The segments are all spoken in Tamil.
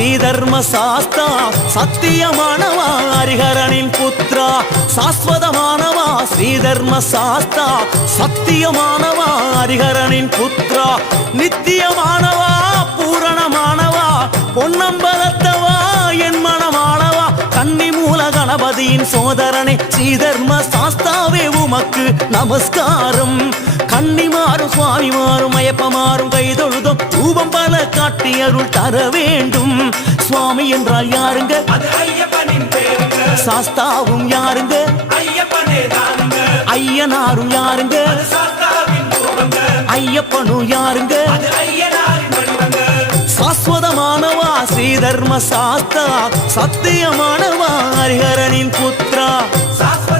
ஸ்ரீதர்ம சாஸ்தா சத்தியமானவா ஹரிஹரனின் புத்ரா சாஸ்வதமானவா ஸ்ரீதர்ம சாஸ்தா சத்தியமானவா ஹரிஹரனின் புத்ரா நித்தியமானவா பூரணமானவா பொன்னம்பலத்தவா என் மனமானவா கன்னி மூல கணபதியின் சோதரனை ஸ்ரீதர்ம சாஸ்தாவே உமக்கு நமஸ்காரம். கன்னிமாறும் சுவாமிமாறும் மயப்பமாறும் கைதொழுதும் ரூபம் பல காட்டி அருள் தர வேண்டும். சுவாமி என்றால் யாருங்க? சாஸ்தாவும் யாருங்க? ஐயனாரும் யாருங்க? ஐயப்பனும் யாருங்க? சாஸ்வதமானவா ஸ்ரீதர்ம சாஸ்தா சத்தியமானவா ஹரிஹரனின் புத்ரா சாஸ்வதமானவா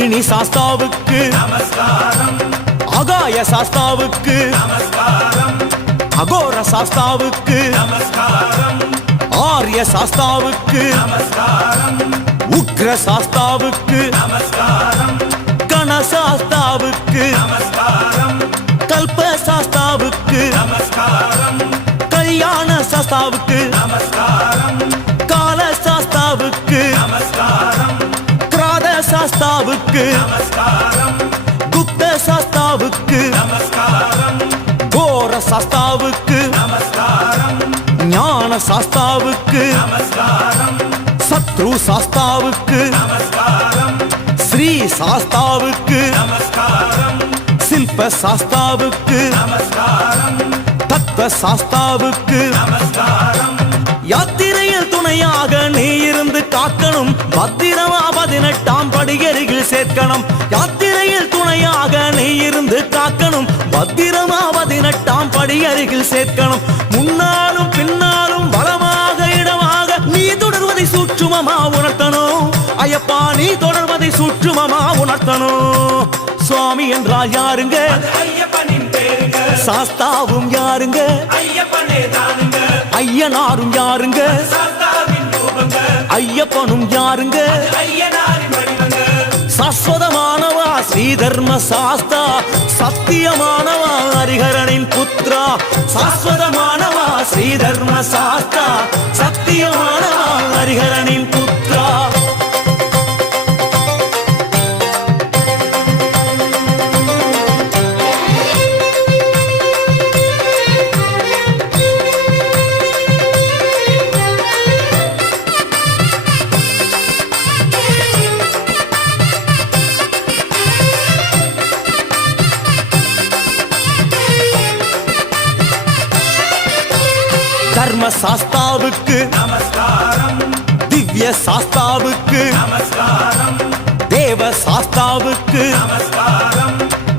அக்னி சாஸ்தாவுக்கு. நமஸ்காரம் ஆகாய சாஸ்தாவுக்கு. நமஸ்காரம் அகோர சாஸ்தாவுக்கு. நமஸ்காரம் ஆரிய சாஸ்தாவுக்கு. நமஸ்காரம் உக்ர சாஸ்தாவுக்கு. நமஸ்காரம் கணசாஸ்தாவுக்கு நமஸ்காரம் கல்ப சாஸ்தாவுக்கு. நமஸ்காரம் கல்யாண சாஸ்தாவுக்கு. நமஸ்காரம் சாஸ்தாவுக்கு. குப்த சாஸ்தாவுக்கு. கோர சாஸ்தாவுக்கு. ஞான சாஸ்தாவுக்கு. சத்ரு சாஸ்தாவுக்கு. ஸ்ரீ சாஸ்தாவுக்கு. சில்ப சாஸ்தாவுக்கு. தத்துவ சாஸ்தாவுக்கு. நமஸ்காரம். படியருகில் யாத்திரையில் துணையாக நீ இருந்து காக்கணும். பத்திரமா பதினெட்டாம் படியருகில் சேர்க்கணும். முன்னாலும் பின்னாலும் வளமாக இடமாக நீ தொடர்வதை சுற்றுமமா உணர்த்தணும். ஐயப்பா நீ தொடர்வதை சூட்சுமமா உணர்த்தணும். சுவாமி என்றால் யாருங்க? சாஸ்தாவும் யாருங்க? ஐயனாரும் யாருங்க? ஐயப்பனும் யாருங்க? ஐயனாரின் சாஸ்வதமானவா? ஸ்ரீதர்ம சாஸ்தா. சத்தியமானவா? ஹரிஹரனின் புத்ரா. சாஸ்வதமானவா? ஸ்ரீதர்ம சாஸ்தா. சத்தியமானவா? ஹரிஹரனின் புத்ரா. சாஸ்தாவுக்கு. நமஸ்காரம் திவ்ய சாஸ்தாவுக்கு. நமஸ்காரம் தேவ சாஸ்தாவுக்கு. நமஸ்காரம்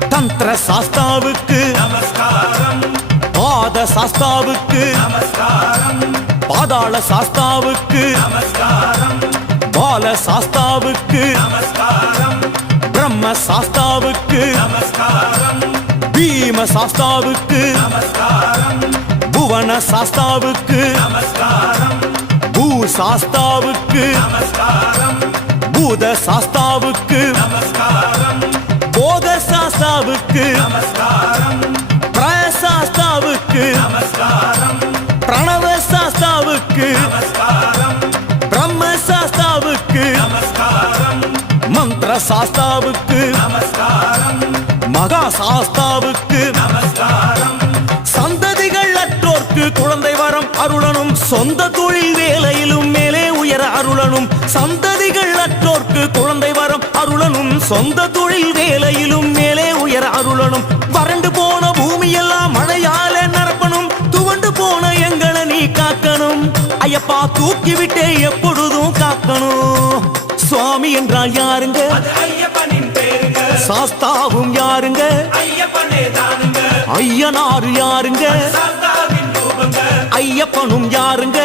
தந்திர சாஸ்தாவுக்கு. நமஸ்காரம் பாத சாஸ்தாவுக்கு. நமஸ்காரம் பாதாள சாஸ்தாவுக்கு. நமஸ்காரம் பால சாஸ்தாவுக்கு. நமஸ்காரம் பிரம்ம சாஸ்தாவுக்கு. நமஸ்காரம் பீம சாஸ்தாவுக்கு. நமஸ்காரம் புவன சாஸ்தாவுக்கு. பூ சாஸ்தாவுக்கு. பூத சாஸ்தாவுக்கு. போத போக சாஸ்தாவுக்கு. நமஸ்காரம் பிரய சாஸ்தாவுக்கு. பிரணவ சாஸ்தாவுக்கு. பிரம்ம சாஸ்தாவுக்கு. மந்திர சாஸ்தாவுக்கு. மகா சாஸ்தாவுக்கு. அற்றோர்க்கு குழந்தை வரம் அருளனும் சொந்த தொழில் வேலையிலும் மேலே உயர அருளனும். சந்ததிகள் அற்றோர்க்கு குழந்தை வரம் அருளனும் சொந்த தொழில் வேலையிலும் மேலே உயர அருளனும். வறண்டு போன பூமியெல்லாம் மழையால நிரப்பணும் துவண்டு போன எங்களை நீ காக்கணும். ஐயப்பா தூக்கி விட்டே எப்பொழுதும் காக்கணும். சுவாமி என்றால் யாருங்க? சாஸ்தாவும் யாருங்க? ஐயனாரு யாருங்க? ஐயப்பனும் யாருங்க?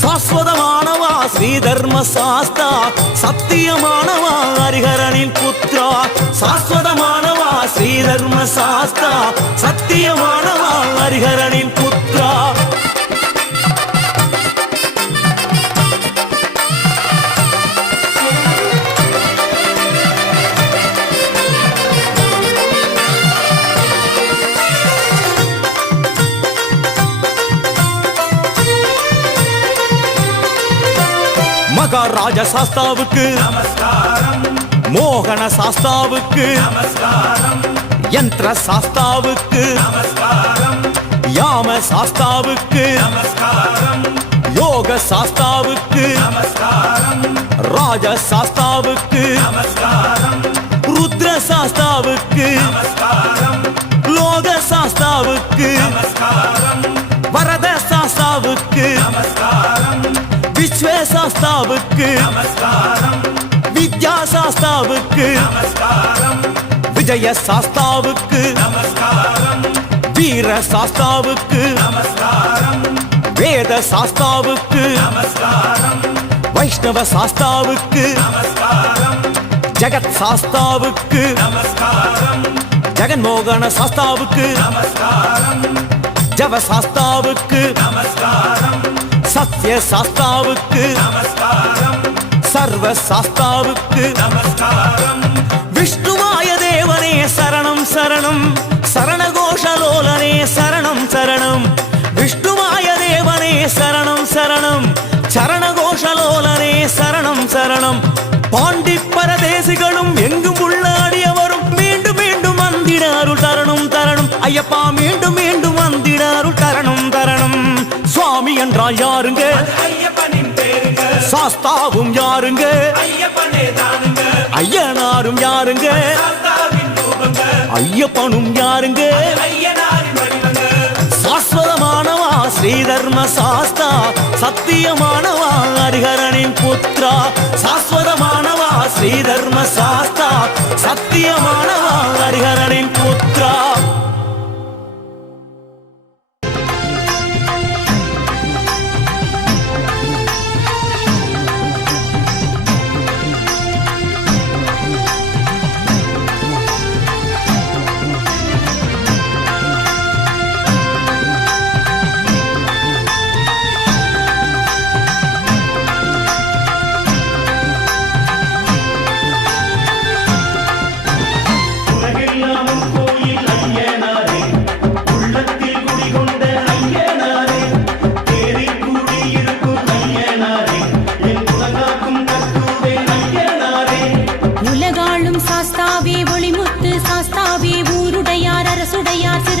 சாஸ்வதமானவா? ஸ்ரீ தர்ம சாஸ்தா. சத்தியமானவா? ஹரிஹரனின் புத்ரா சாஸ்வதமானவா? ஸ்ரீ தர்ம சாஸ்தா. சத்தியமானவா? ஹரிஹரனின் புத்ரா மகாராஜ சாஸ்தாவுக்கு நமஸ்காரம். மோகன சாஸ்தாவுக்கு நமஸ்காரம். யந்திர சாஸ்தாவுக்கு நமஸ்காரம். யாம சாஸ்தாவுக்கு நமஸ்காரம். யோக சாஸ்தாவுக்கு நமஸ்காரம். ராஜ சாஸ்தாவுக்கு நமஸ்காரம். ருத்ர சாஸ்தாவுக்கு நமஸ்காரம். லோக சாஸ்தாவுக்கு நமஸ்காரம். வரத சாஸ்தாவுக்கு நமஸ்காரம். விஸ்வசாஸ்தாவுக்கு. வித்யா சாஸ்தாவுக்கு விஜய சாஸ்தாவுக்கு வீர சாஸ்தாவுக்கு வேத சாஸ்தாவுக்கு வைஷ்ணவ சாஸ்தாவுக்கு ஜெகத் சாஸ்தாவுக்கு ஜெகன்மோகன சாஸ்தாவுக்கு ஜவசாஸ்தாவுக்கு. நமஸ்காரம் சத்ய சாஸ்தாவுக்கு. நமஸ்காரம் சர்வ சாஸ்தாவுக்கு நமஸ்காரம் விஷ்ணுவாய தேவனே சரணம் சரணம். சரணகோஷலோலனே சரணம் சரணம். விஷ்ணுவாய தேவனே சரணம் சரணம். சரணகோஷலோலனே சரணம் சரணம். பாண்டி பரதேசிகளும் எங்கும் உள்ள அடியவரும் மீண்டும் மீண்டும் வந்திட அருள் தரணும் தரணும். ஐயப்பா மீண்டும் மீண்டும் என்றால் யாருங்க? சாஸ்தாவும் யாருங்க? ஐயனாரும் யாருங்க? ஐயப்பனும் யாருங்க? சாஸ்வதமானவா? ஸ்ரீதர்ம சாஸ்தா. சத்தியமானவா? ஹரிஹரனின் புத்ரா சாஸ்வதமான Ayan.